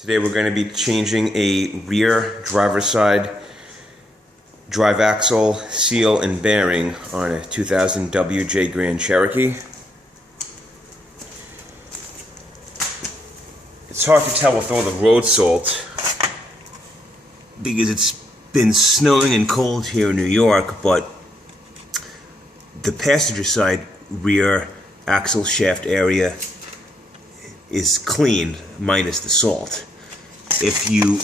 Today we're going to be changing a rear driver's side drive axle seal and bearing on a 2000 WJ Grand Cherokee. It's hard to tell with all the road salt because it's been snowing and cold here in New York, but the passenger side rear axle shaft area is clean minus the salt. If you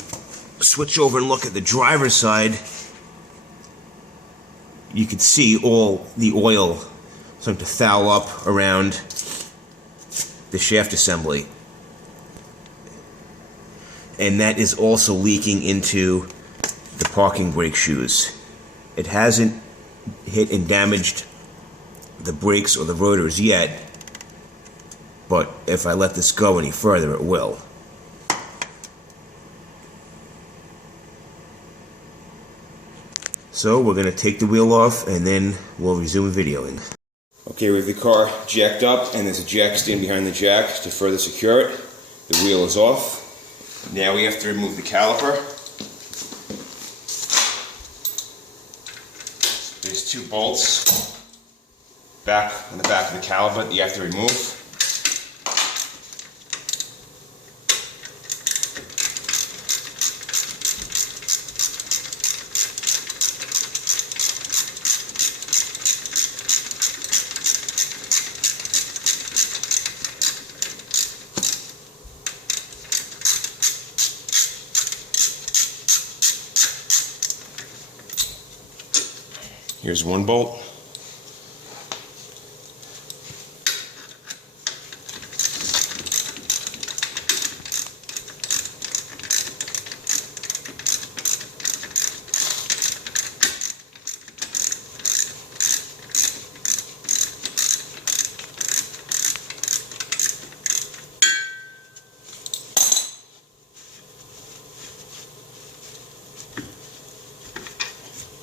switch over and look at the driver's side, you can see all the oil starting to foul up around the shaft assembly. And that is also leaking into the parking brake shoes. It hasn't hit and damaged the brakes or the rotors yet, but if I let this go any further, it will. So we're going to take the wheel off and then we'll resume videoing. Okay, we have the car jacked up and there's a jack stand behind the jack to further secure it. The wheel is off. Now we have to remove the caliper. There's two bolts on the back of the caliper that you have to remove. Here's one bolt.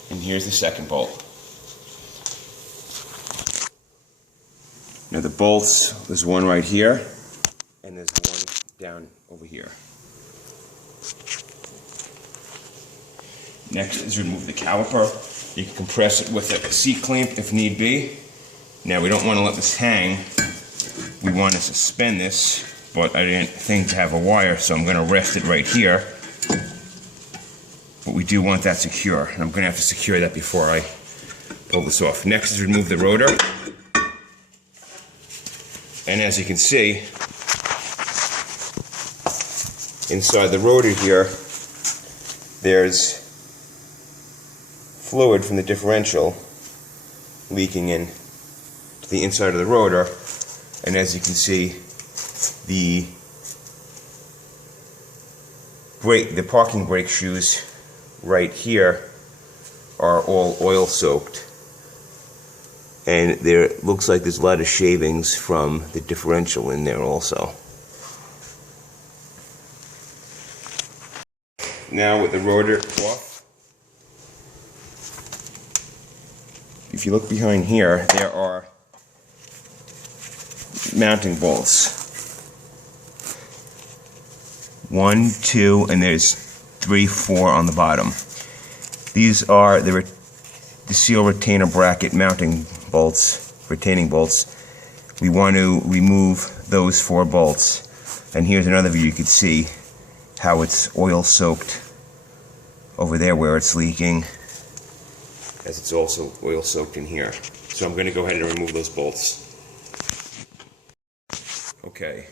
And here's the second bolt. Now the bolts, there's one right here, and there's one down over here. Next is remove the caliper. You can compress it with a C-clamp if need be. Now we don't want to let this hang. We want to suspend this, but I didn't think to have a wire, so I'm going to rest it right here. But we do want that secure, and I'm going to have to secure that before I pull this off. Next is remove the rotor. And as you can see, inside the rotor here, there's fluid from the differential leaking in to the inside of the rotor. And as you can see, the parking brake shoes right here are all oil soaked. And there looks like there's a lot of shavings from the differential in there also. Now with the rotor off, if you look behind here, there are mounting bolts. 1, 2, and there's 3, 4 on the bottom. These are the seal retainer bracket mounting bolts, retaining bolts. We want to remove those 4 bolts. And here's another view. You can see how it's oil soaked over there where it's leaking, as it's also oil soaked in here. So I'm going to go ahead and remove those bolts. Okay.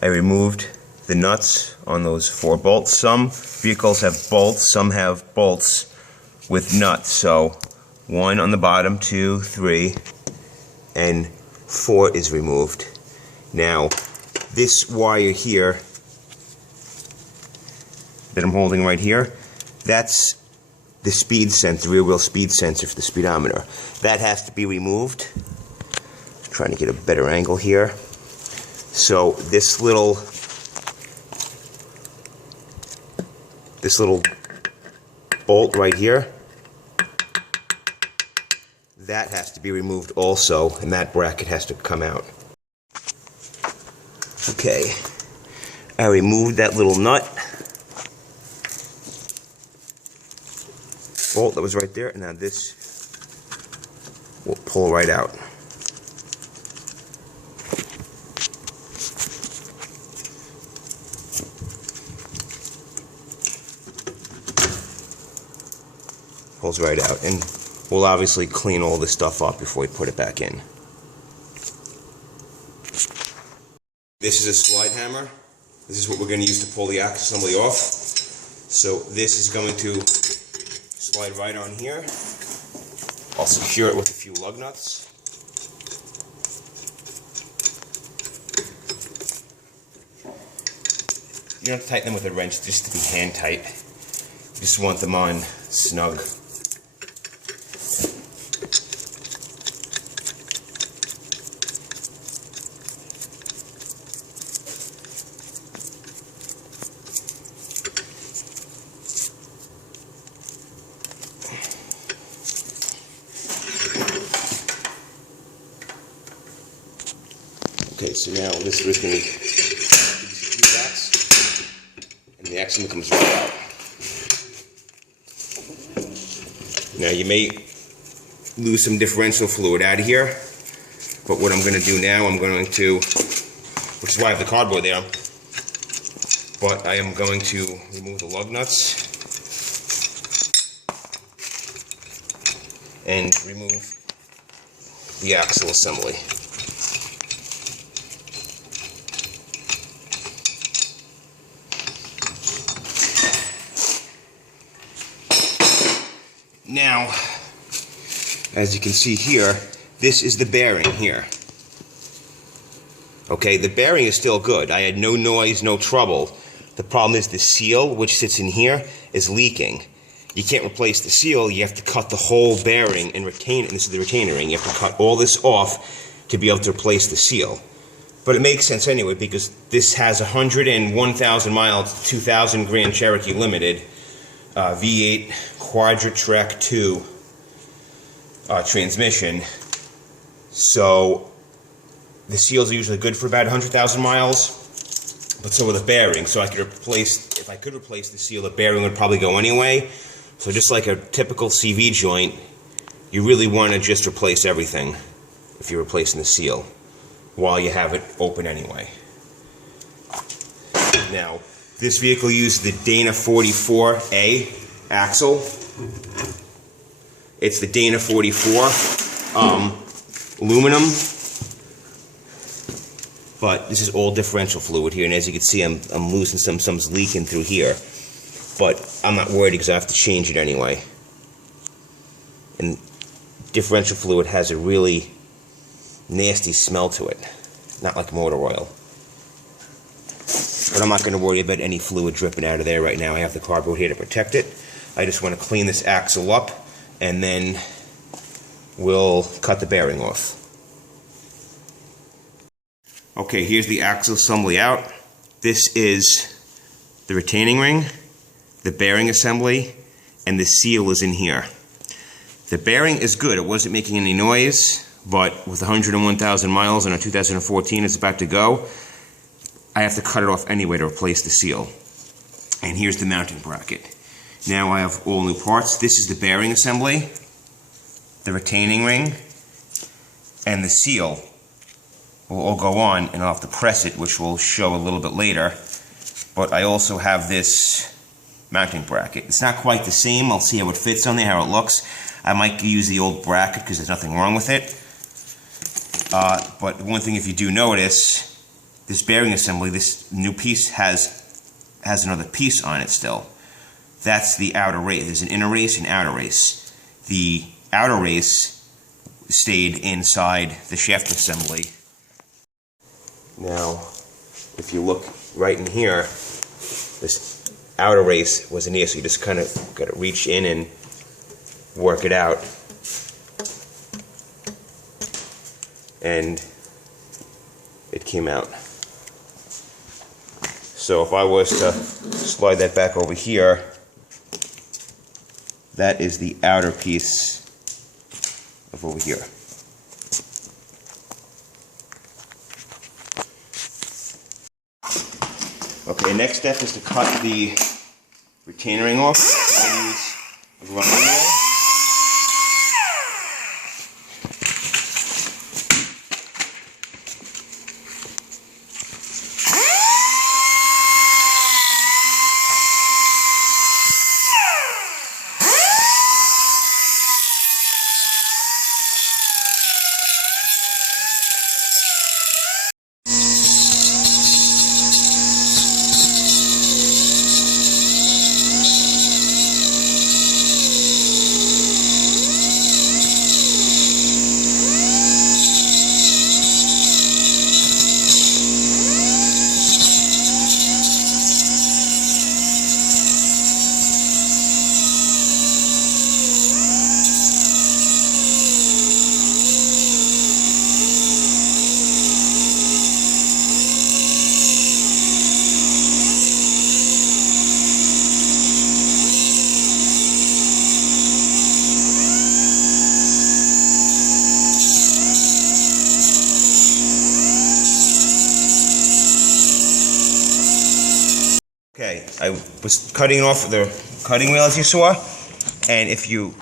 I removed the nuts on those 4 bolts. Some vehicles have bolts, some have bolts with nuts. So 1 on the bottom, 2, 3, and 4 is removed. Now this wire here that I'm holding right here, that's the speed sensor, rear wheel speed sensor for the speedometer. That has to be removed. I'm trying to get a better angle here. So this little bolt right here, that has to be removed also, and that bracket has to come out. Okay, I removed that little nut bolt that was right there, and now this will pull right out. Pulls right out, and we'll obviously clean all this stuff up before we put it back in. This is a slide hammer. This is what we're going to use to pull the axle assembly off. So this is going to slide right on here. I'll secure it with a few lug nuts. You don't have to tighten them with a wrench just to be hand tight. You just want them on snug. Okay, so now this is going to do that, and the axle comes right out. Now you may lose some differential fluid out of here, but what I'm going to do now, I'm going to, which is why I have the cardboard there, but I am going to remove the lug nuts and remove the axle assembly. Now, as you can see here, this is the bearing here. Okay, the bearing is still good. I had no noise, no trouble. The problem is the seal, which sits in here, is leaking. You can't replace the seal, you have to cut the whole bearing and retain it. This is the retainer ring. You have to cut all this off to be able to replace the seal. But it makes sense anyway, because this has 101,000 miles, 2,000 Grand Cherokee Limited, V8 Qudra-Trac II transmission. So the seals are usually good for about 100,000 miles, but so are the bearings. So I could replace, if I could replace the seal, the bearing would probably go anyway. So just like a typical CV joint, you really want to just replace everything if you're replacing the seal while you have it open anyway. Now, this vehicle used the Dana 44A axle. It's the Dana 44 aluminum, but this is all differential fluid here, and as you can see, I'm losing some's leaking through here, but I'm not worried because I have to change it anyway. And differential fluid has a really nasty smell to it, not like motor oil. But I'm not going to worry about any fluid dripping out of there right now. I have the cardboard here to protect it. I just want to clean this axle up, and then we'll cut the bearing off. Okay, here's the axle assembly out. This is the retaining ring, the bearing assembly, and the seal is in here. The bearing is good. It wasn't making any noise, but with 101,000 miles and a 2014 it's about to go, I have to cut it off anyway to replace the seal. And here's the mounting bracket. Now I have all new parts. This is the bearing assembly, the retaining ring, and the seal will all go on, and I'll have to press it, which we'll show a little bit later. But I also have this mounting bracket. It's not quite the same. I'll see how it fits on there, how it looks. I might use the old bracket because there's nothing wrong with it. But one thing, if you do notice, this bearing assembly, this new piece has another piece on it still. That's the outer race. There's an inner race and outer race. The outer race stayed inside the shaft assembly. Now, if you look right in here, this outer race was in here, so you just kind of got to reach in and work it out. And it came out. So if I was to slide that back over here, that is the outer piece of over here. Okay, next step is to cut the retainer ring off. I'm going to use a grinding wheel. Okay, I was cutting off the cutting wheel as you saw, and if you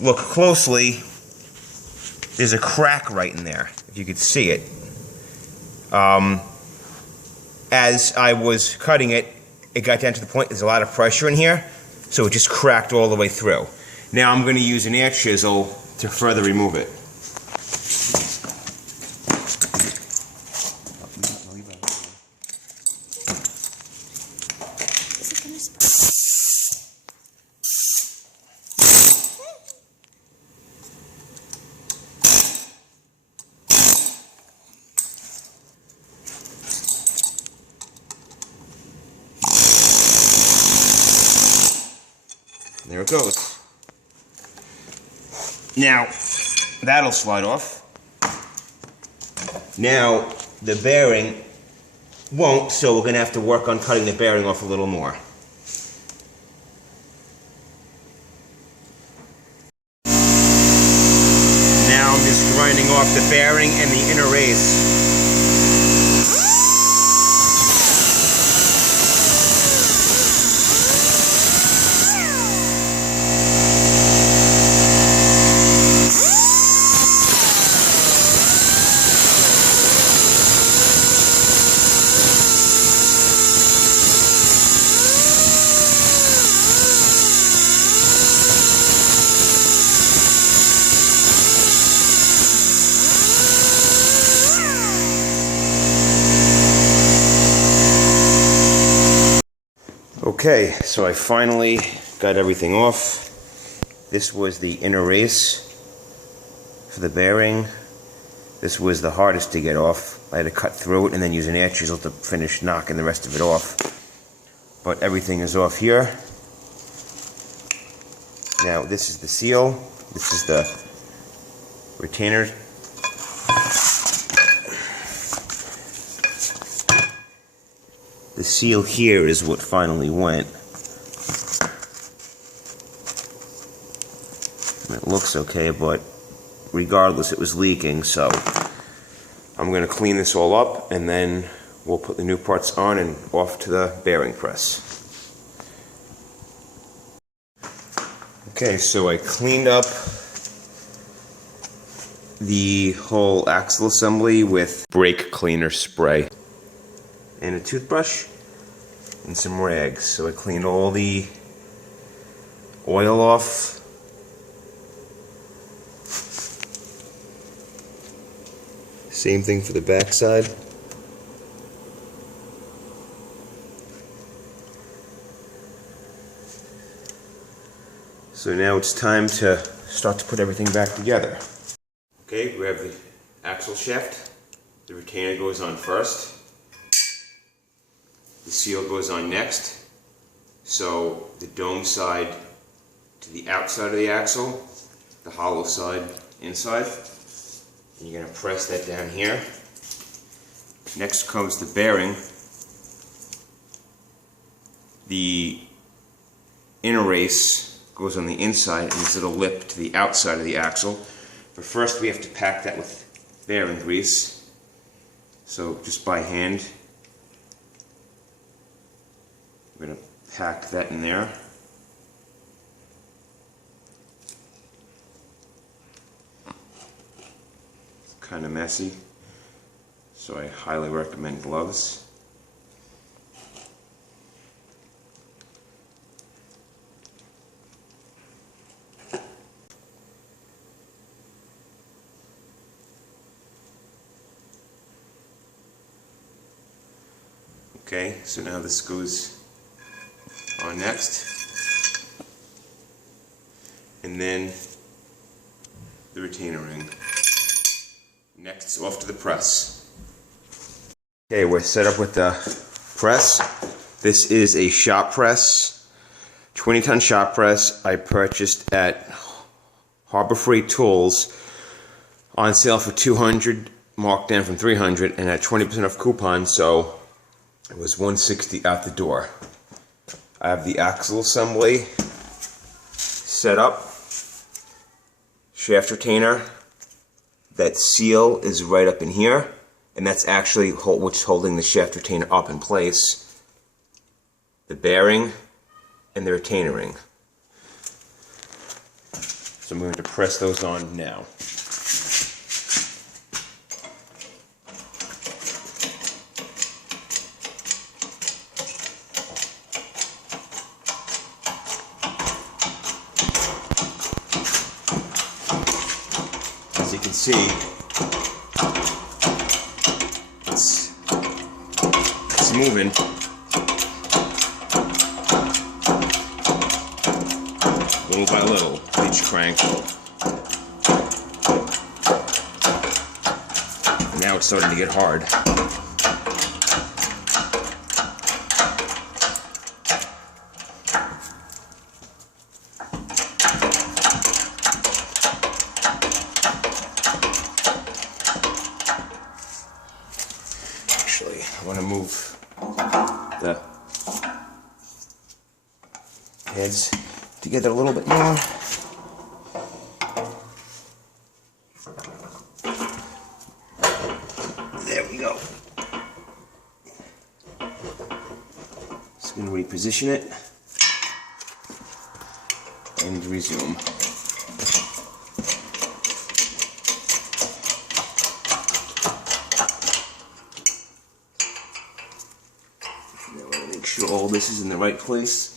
look closely, there's a crack right in there, if you could see it. As I was cutting it, it got down to the point there's a lot of pressure in here, so it just cracked all the way through. Now I'm going to use an air chisel to further remove it. There it goes. Now, that'll slide off. Now, the bearing won't, so we're going to have to work on cutting the bearing off a little more. Now I'm just grinding off the bearing and the inner race. Okay, so I finally got everything off. This was the inner race for the bearing. This was the hardest to get off. I had to cut through it and then use an air chisel to finish knocking the rest of it off. But everything is off here. Now this is the seal. This is the retainer. The seal here is what finally went. It looks okay, but regardless, it was leaking, so I'm going to clean this all up, and then we'll put the new parts on and off to the bearing press. Okay, so I cleaned up the whole axle assembly with brake cleaner spray and a toothbrush and some rags. So I cleaned all the oil off. Same thing for the back side. So now it's time to start to put everything back together. Okay, grab the axle shaft. The retainer goes on first. The seal goes on next. So the dome side to the outside of the axle, the hollow side inside. And you're going to press that down here. Next comes the bearing. The inner race goes on the inside and this little lip to the outside of the axle. But first we have to pack that with bearing grease. So just by hand. We're going to pack that in there. It's kind of messy, so I highly recommend gloves. Okay, so now this goes on next, and then the retainer ring. Next, off to the press. Okay, we're set up with the press. This is a shop press, 20-ton shop press I purchased at Harbor Freight Tools, on sale for $200, marked down from $300, and at 20% off coupon, so it was $160 out the door. I have the axle assembly set up. Shaft retainer. That seal is right up in here, and that's actually what's holding the shaft retainer up in place. The bearing and the retainer ring. So I'm going to press those on now. As you can see, it's moving. Little by little, each crank. Now it's starting to get hard. Actually, I want to move the heads together a little bit more. There we go. Just going to reposition it and resume. Now I want to make sure all this is in the right place.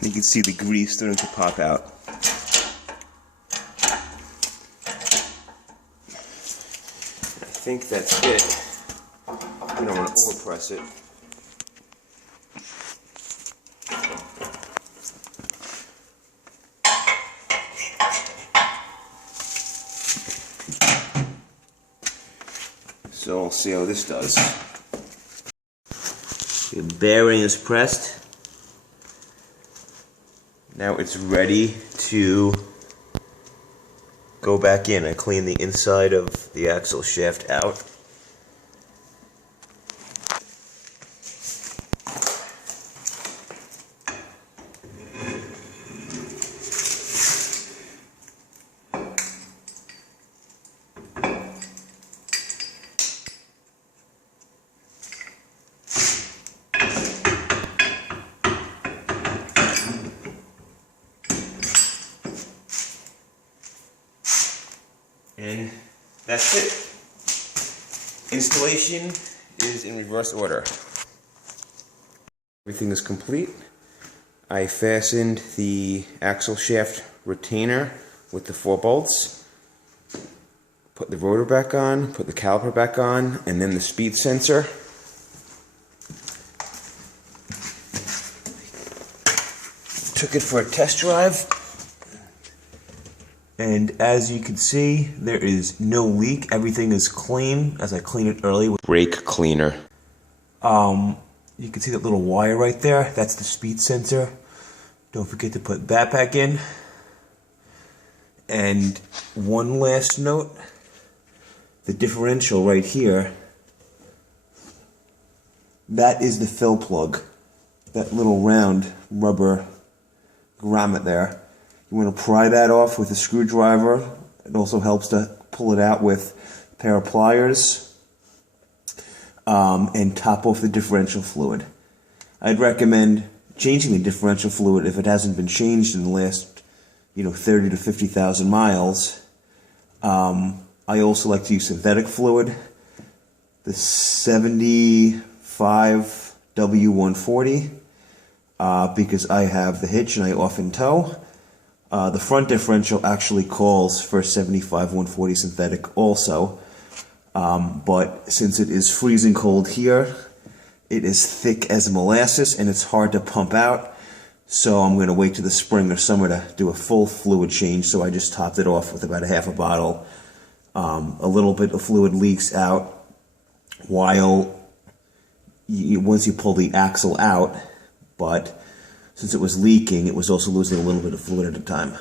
You can see the grease starting to pop out. I think that's it. I don't want to overpress it. So we'll see how this does. The bearing is pressed. Now it's ready to go back in. I clean the inside of the axle shaft out. And that's it. Installation is in reverse order. Everything is complete. I fastened the axle shaft retainer with the 4 bolts, put the rotor back on, put the caliper back on, and then the speed sensor. Took it for a test drive. And as you can see, there is no leak. Everything is clean as I cleaned it earlier with brake cleaner. You can see that little wire right there. That's the speed sensor. Don't forget to put that back in. And one last note, the differential right here, that is the fill plug. That little round rubber grommet there. You want to pry that off with a screwdriver. It also helps to pull it out with a pair of pliers. And top off the differential fluid. I'd recommend changing the differential fluid if it hasn't been changed in the last 30 to 50,000 miles. I also like to use synthetic fluid, the 75 W140, because I have the hitch and I often tow. The front differential actually calls for 75 140 synthetic also, but since it is freezing cold here, it is thick as molasses and it's hard to pump out. So I'm going to wait to the spring or summer to do a full fluid change. So I just topped it off with about a half a bottle. A little bit of fluid leaks out while once you pull the axle out, but since it was leaking, it was also losing a little bit of fluid at a time.